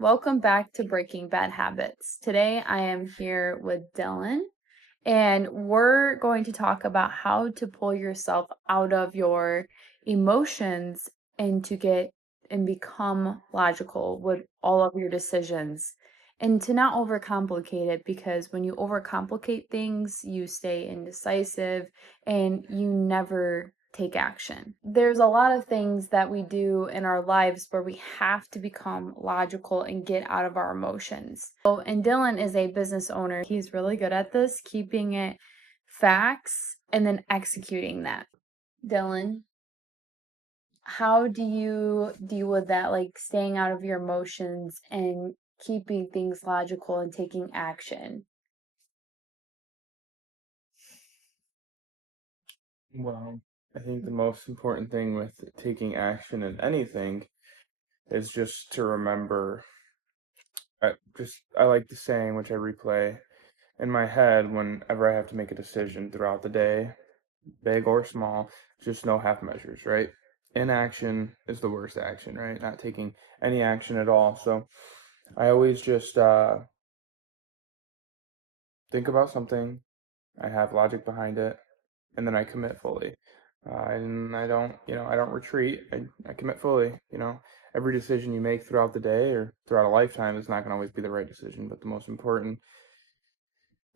Welcome back to Breaking Bad Habits. Today I am here with Dylan, and we're going to talk about how to pull yourself out of your emotions and to get and become logical with all of your decisions and to not overcomplicate it, because when you overcomplicate things, you stay indecisive and you never take action. There's a lot of things that we do in our lives where we have to become logical and get out of our emotions. And Dylan is a business owner. He's really good at this, keeping it facts and then executing that. Dylan, how do you deal with that, like staying out of your emotions and keeping things logical and taking action? Well, I think the most important thing with taking action in anything is just to remember. I like the saying, which I replay in my head whenever I have to make a decision throughout the day, big or small. Just no half measures, right? Inaction is the worst action, right? Not taking any action at all. So I always just think about something. I have logic behind it, and then I commit fully. And I don't retreat. I commit fully. Every decision you make throughout the day or throughout a lifetime is not going to always be the right decision, but the most important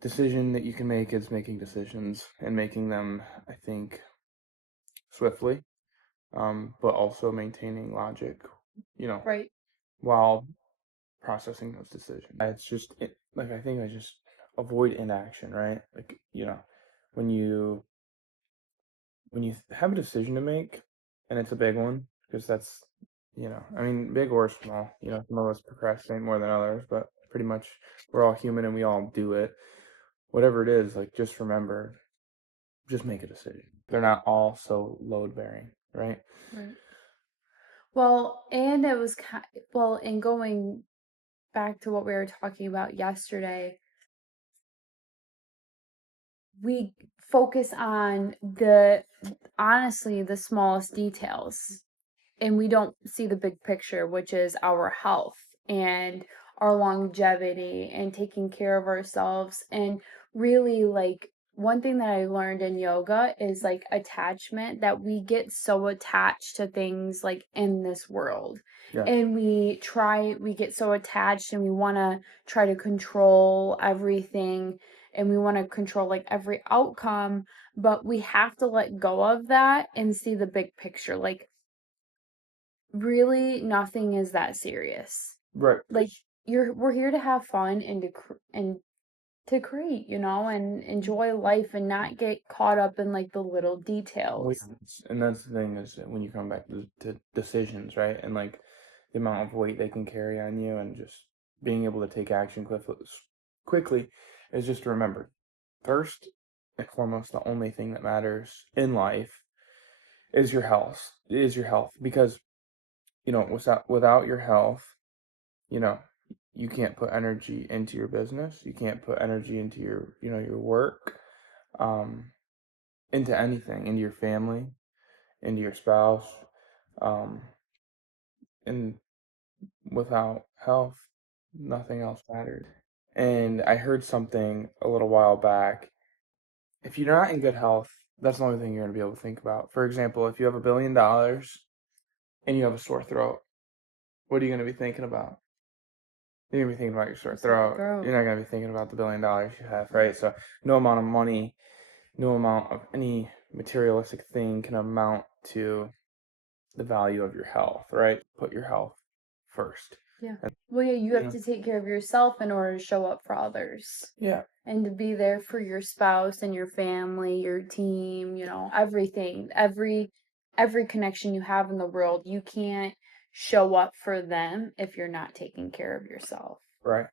decision that you can make is making decisions and making them, I think, swiftly, but also maintaining logic, you know, Right. while processing those decisions. Like, I think I just avoid inaction, right? Like, when you have a decision to make and it's a big one, because I mean, big or small, some of us procrastinate more than others, but pretty much we're all human and we all do it. Whatever it is, like, just remember, just make a decision. They're not all so load bearing, right? Right. Well, and it was well, and going back to what we were talking about yesterday, we focus on the smallest details, and we don't see the big picture, which is our health and our longevity and taking care of ourselves. And really, like, one thing that I learned in yoga is like attachment, that we get so attached to things like in this world. Yeah. And we get so attached and we want to try to control everything and we want to control like every outcome, but we have to let go of that and see the big picture. Like, really, nothing is that serious. Right. Like, we're here to have fun and to create, and enjoy life and not get caught up in like the little Well, details. yeah, and that's the thing is that when you come back to decisions, right? And like the amount of weight they can carry on you and just being able to take action quickly is just to remember first and foremost, the only thing that matters in life is your health. Is your health because without your health, you know, you can't put energy into your business. You can't put energy into your work, um, into anything, into your family, into your spouse, um, and without health, nothing else matters. And I heard something a little while back. If you're not in good health, that's the only thing you're going to be able to think about. For example, if you have $1 billion and you have a sore throat, what are you going to be thinking about? You're going to be thinking about your sore Sore throat. throat. You're not going to be thinking about the $1 billion you have, right? So, no amount of money, no amount of any materialistic thing can amount to the value of your health, right? Put your health first. Yeah. And, Well, yeah, you you have know, to take care of yourself in order to show up for others yeah, and to be there for your spouse and your family, your team, everything. Every connection you have in the world, you can't show up for them if you're not taking care of yourself. right.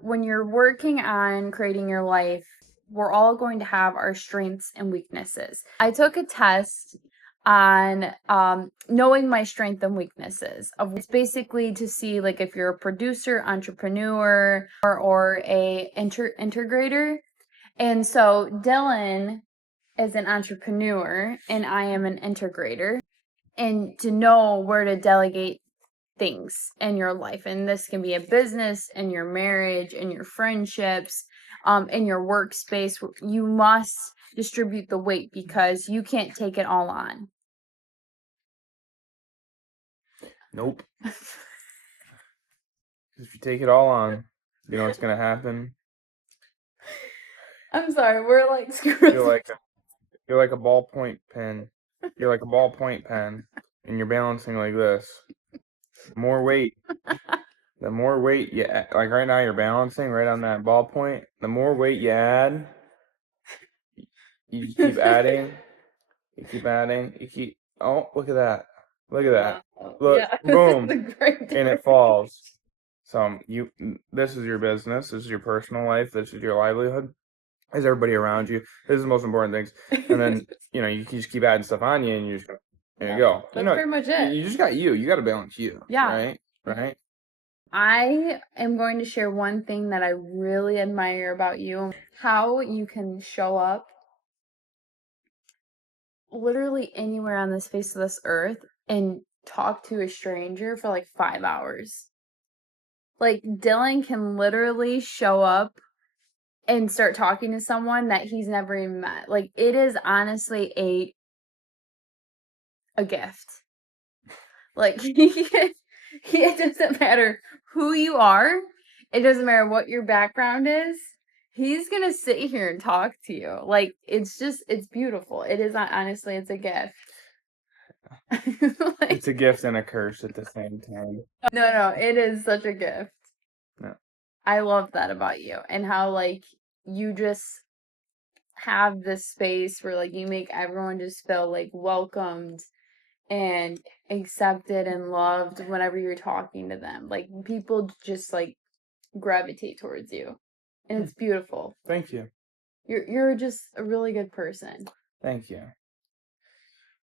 When you're working on creating your life, we're all going to have our strengths and weaknesses. I took a test on knowing my strengths and weaknesses. It's basically to see like if you're a producer, entrepreneur, or a integrator. And so Dylan is an entrepreneur and I am an integrator. And to know where to delegate things in your life, and this can be a business, in your marriage, in your friendships, in your workspace. You must distribute the weight because you can't take it all on. Nope. If you take it all on, you know what's gonna happen. I'm sorry, we're like You're like you're like a ballpoint pen. You're like a ballpoint pen, and you're balancing like this. More weight. The more weight you add, like right now, you're balancing right on that ballpoint. The more weight you add, you just keep adding. You keep adding. You keep. Oh, look at that! Look at that! Wow. Look, Yeah, this is boom, a great and difference. it falls. So this is your business. This is your personal life. This is your livelihood. This is everybody around you. This is the most important things. And then you just keep adding stuff on you, and you just go, there you go. That's pretty much it. You just got you. You got to balance you. Yeah. Right. Right. I am going to share one thing that I really admire about you, how you can show up literally anywhere on this face of this earth and talk to a stranger for like 5 hours. Like Dylan can literally show up and start talking to someone that he's never even met. Like it is honestly a gift. Like it doesn't matter who you are. It doesn't matter what your background is. He's gonna sit here and talk to you. Like it's beautiful. It is honestly, it's a gift. Like, It's a gift and a curse at the same time. no, it is such a gift. No. I love that about you and how like you just have this space where like you make everyone just feel like welcomed and accepted and loved whenever you're talking to them. Like people just like gravitate towards you. And it's beautiful. Thank you. You're just a really good person. Thank you.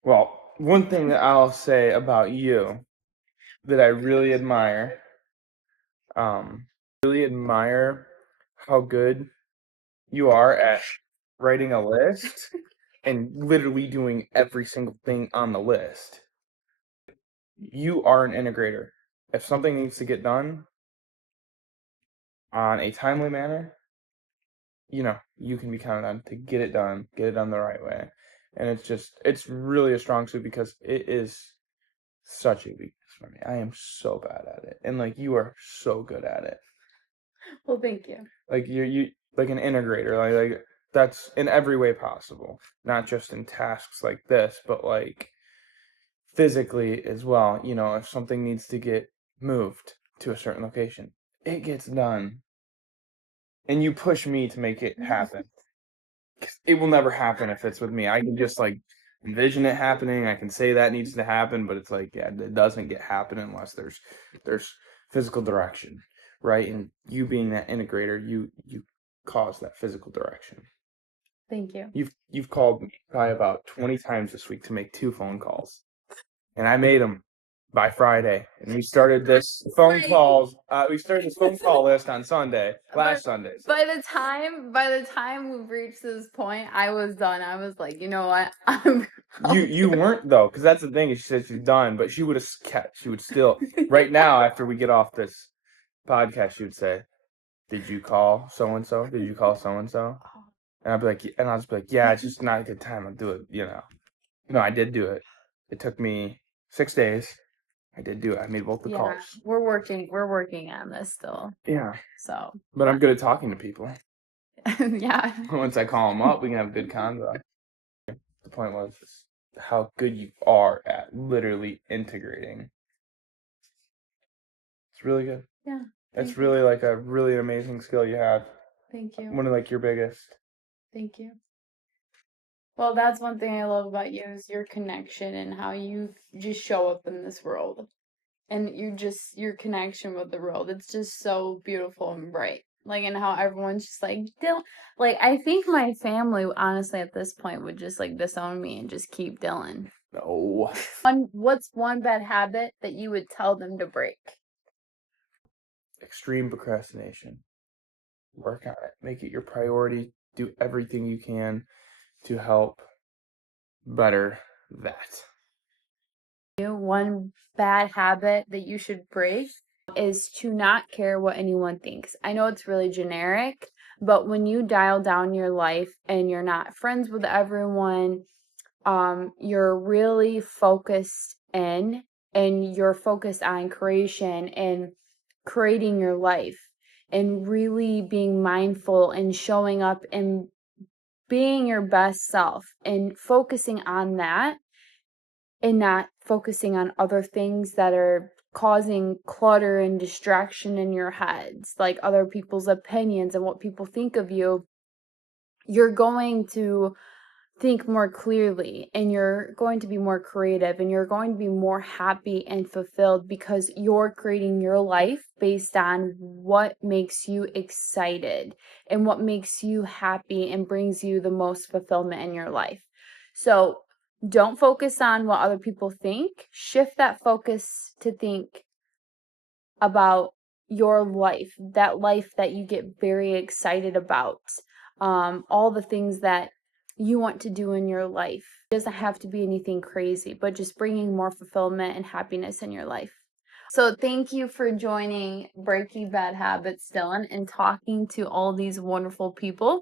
Well, one thing that I'll say about you that I really admire, really admire how good you are at writing a list and literally doing every single thing on the list. You are an integrator. If something needs to get done on a timely manner, you can be counted on to get it done the right way. And it's really a strong suit because it is such a weakness for me. I am so bad at it. And like you are so good at it. Well, thank you. Like you like an integrator, like that's in every way possible. Not just in tasks like this, but like physically as well. If something needs to get moved to a certain location, it gets done. And you push me to make it happen. It will never happen if it's with me. I can just like envision it happening. I can say that needs to happen, but it's like, yeah, it doesn't get happen unless there's physical direction, right? And you being that integrator, you cause that physical direction. Thank you. You've called me probably about 20 times this week to make 2 phone calls, and I made them by Friday. And we started this phone calls. We started this phone call list on Sunday, last Sunday. So. By the time we reached this point, I was done. I was like, you know what? I'm You weren't though, because that's the thing. She said she's done, but she would have kept. She would still right now after we get off this podcast, she would say, "Did you call so and so? Did you call so and so?" And I'll just be like, "Yeah, it's just not a good time. I'll do it." No, I did do it. It took me 6 days. I did do it. I made both the calls. We're working on this still. Yeah. So. But I'm good at talking to people. Yeah. Once I call them up, we can have a good convo. The point was how good you are at literally integrating. It's really good. Yeah. It's really like a really amazing skill you have. Thank you. One of like your biggest. Thank you. Well, that's one thing I love about you is your connection and how you just show up in this world. And your connection with the world. It's just so beautiful and bright. Like, and how everyone's just like, Dylan. Like, I think my family, honestly, at this point, would just like disown me and just keep Dylan. No. What's one bad habit that you would tell them to break? Extreme procrastination. Work on it. Make it your priority. Do everything you can to help better that. One bad habit that you should break is to not care what anyone thinks. I know it's really generic, but when you dial down your life and you're not friends with everyone, you're really focused in and you're focused on creation and creating your life and really being mindful and showing up and being your best self and focusing on that and not focusing on other things that are causing clutter and distraction in your heads, like other people's opinions and what people think of you, you're going to think more clearly and you're going to be more creative and you're going to be more happy and fulfilled because you're creating your life based on what makes you excited and what makes you happy and brings you the most fulfillment in your life. So don't focus on what other people think. Shift that focus to think about your life, that life that you get very excited about, all the things that you want to do in your life. It doesn't have to be anything crazy, but just bringing more fulfillment and happiness in your life. So, thank you for joining Breaking Bad Habits, Dylan, and talking to all these wonderful people.